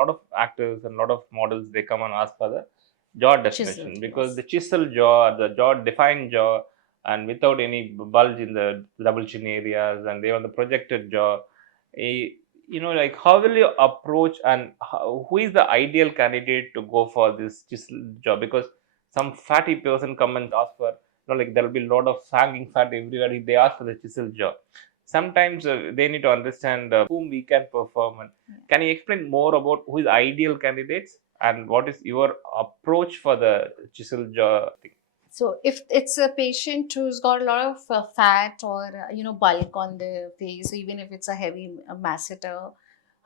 lot of actors and a lot of models, they come and ask for the jaw Chisel, definition because yes. the chisel jaw, the jaw defined jaw, and without any bulge in the double chin areas, and they on the projected jaw. eh, like how will you approach, and who is the ideal candidate to go for this chisel jaw? Because some fatty person come and ask for, like there will be a lot of sagging fat everywhere. If they ask for the chisel jaw, sometimes they need to understand whom we can perform. And Yeah. can you explain more about who is ideal candidates and what is your approach for the chisel jaw thing? So if it's a patient who's got a lot of fat or bulk on the face, even if it's a heavy masseter,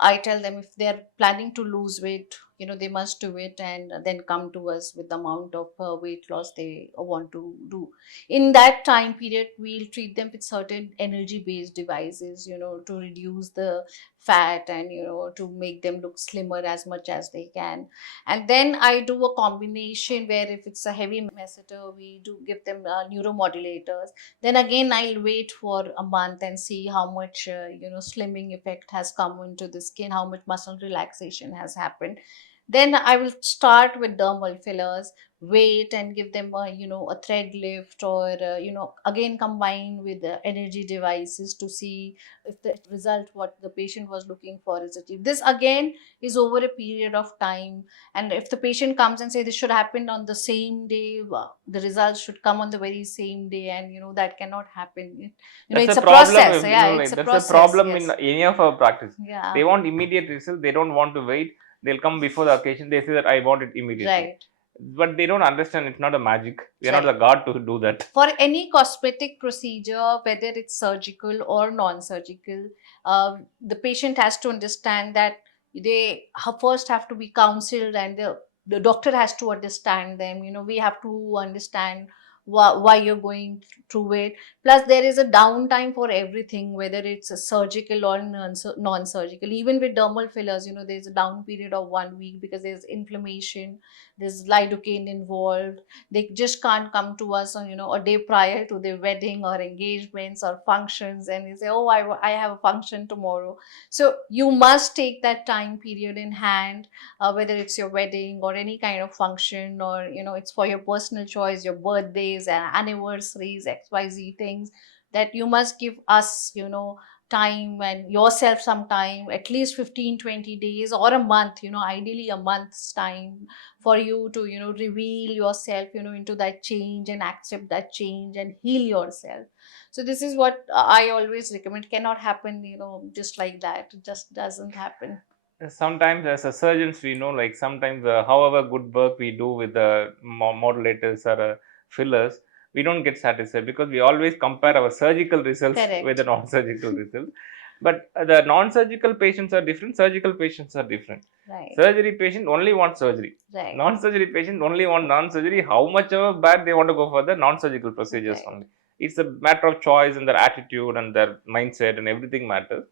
I tell them if they're planning to lose weight, they must do it and then come to us with the amount of weight loss they want to do. In that time period, we'll treat them with certain energy-based devices, to reduce the fat and to make them look slimmer as much as they can. And then I do a combination where if it's a heavy masseter, we do give them neuromodulators. Then again, I'll wait for a month and see how much slimming effect has come into the skin, how much muscle relaxation has happened. Then I will start with dermal fillers, wait and give them a thread lift, or again combine with the energy devices to see if the result what the patient was looking for is achieved. This again is over a period of time, and if the patient comes and say this should happen on the same day, the results should come on the very same day, and that cannot happen. That's a It's a problem. process. Yeah, it's Like a that's a process. problem in Yes. any of our practice. Yeah. They want immediate result. They don't want to wait. They'll come before the occasion. They say that I want it immediately, Right. but they don't understand. It's not a magic. We are not the Right. god to do that. For any cosmetic procedure, whether it's surgical or non-surgical, the patient has to understand that they first have to be counseled, and the doctor has to understand them. We have to understand why you're going through it. Plus, there is a downtime for everything, whether it's a surgical or non-surgical. Even with dermal fillers, there's a down period of 1 week because there's inflammation, there's lidocaine involved. They just can't come to us on a day prior to their wedding or engagements or functions, and they say, oh, I have a function tomorrow. So you must take that time period in hand, whether it's your wedding or any kind of function, or it's for your personal choice, your birthdays and anniversaries, xyz things, that you must give us time and yourself some time, at least 15-20 days or a month, ideally a month's time, for you to reveal yourself into that change and accept that change and heal yourself. So this is what I always recommend. Cannot happen just like that. It just doesn't happen. Sometimes as a surgeons, we know, like sometimes however good work we do with the modulators or fillers, we don't get satisfied because we always compare our surgical results with the Correct. non-surgical results. But the non-surgical patients are different, surgical patients are different. Right. Surgery patient only want surgery, Right. non-surgery patient only want non-surgery. How much ever bad they want to go for the non-surgical procedures Right. only. It's a matter of choice and their attitude and their mindset, and everything matters.